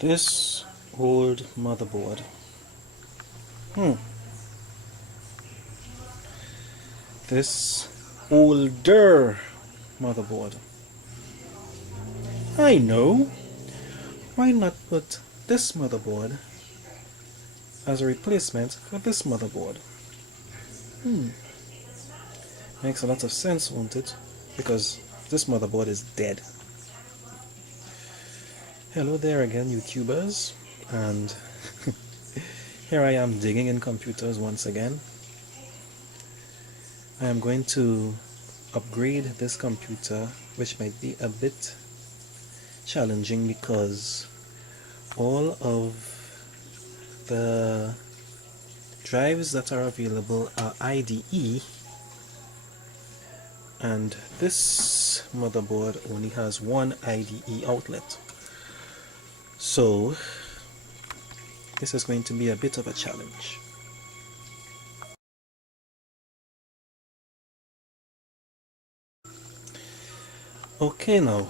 This old motherboard. This older motherboard. I know. Why not put this motherboard as a replacement for this motherboard? Makes a lot of sense, won't it? Because this motherboard is dead. Hello there again, YouTubers, and here I am digging in computers once again. I am going to upgrade this computer, which might be a bit challenging because all of the drives that are available are IDE, and this motherboard only has one IDE outlet. So this is going to be a bit of a challenge. Okay, now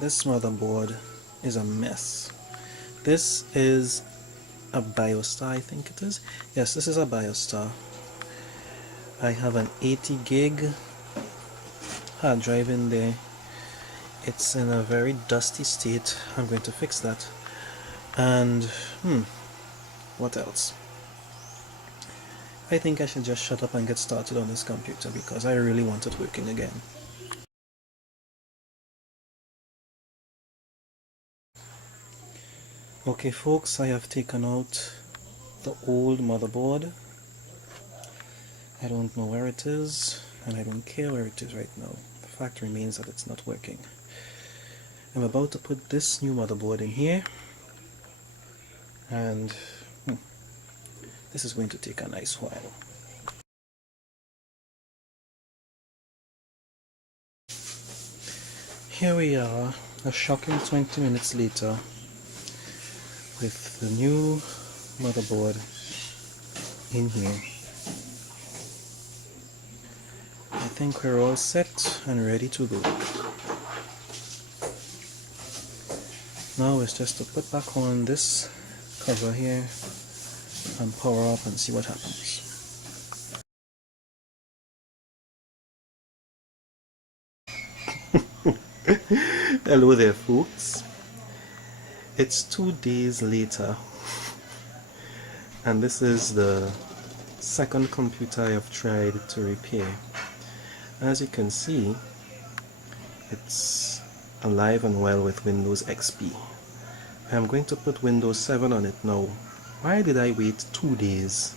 this motherboard is a mess. This is a BioStar, I think it is. Yes, this is a BioStar. I have an 80 gig hard drive in there. It's in a very dusty state. I'm going to fix that. And what else? I think I should just shut up and get started on this computer because I really want it working again. Okay folks, I have taken out the old motherboard. I don't know where it is, and I don't care where it is right now. The fact remains that it's not working. I'm about to put this new motherboard in here, and this is going to take a nice while. Here we are, a shocking 20 minutes later, with the new motherboard in here. I think we're all set and ready to go. Now it's just to put back on this cover here and power up and see what happens. Hello there folks. It's 2 days later and this is the second computer I have tried to repair. As you can see, it's alive and well with Windows XP. I am going to put Windows 7 on it now. Why did I wait 2 days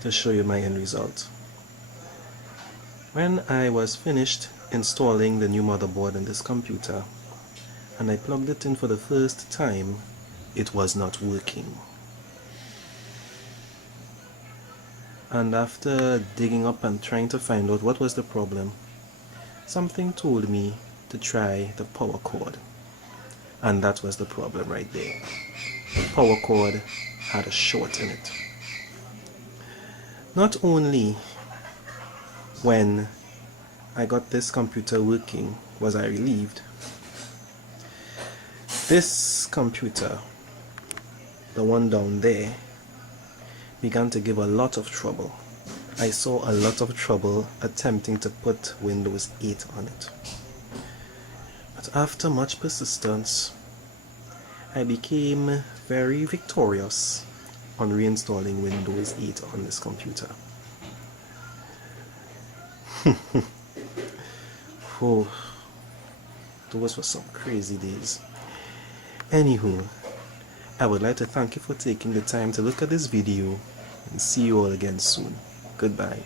to show you my end result? When I was finished installing the new motherboard in this computer and I plugged it in for the first time, it was not working. And after digging up and trying to find out what was the problem, something told me to try the power cord. And that was the problem right there. The power cord had a short in it. Not only when I got this computer working was I relieved, this computer, the one down there, began to give a lot of trouble. I saw a lot of trouble attempting to put Windows 8 on it. But after much persistence, I became very victorious on reinstalling Windows 8 on this computer. Oh, those were some crazy days. Anywho, I would like to thank you for taking the time to look at this video and see you all again soon. Goodbye.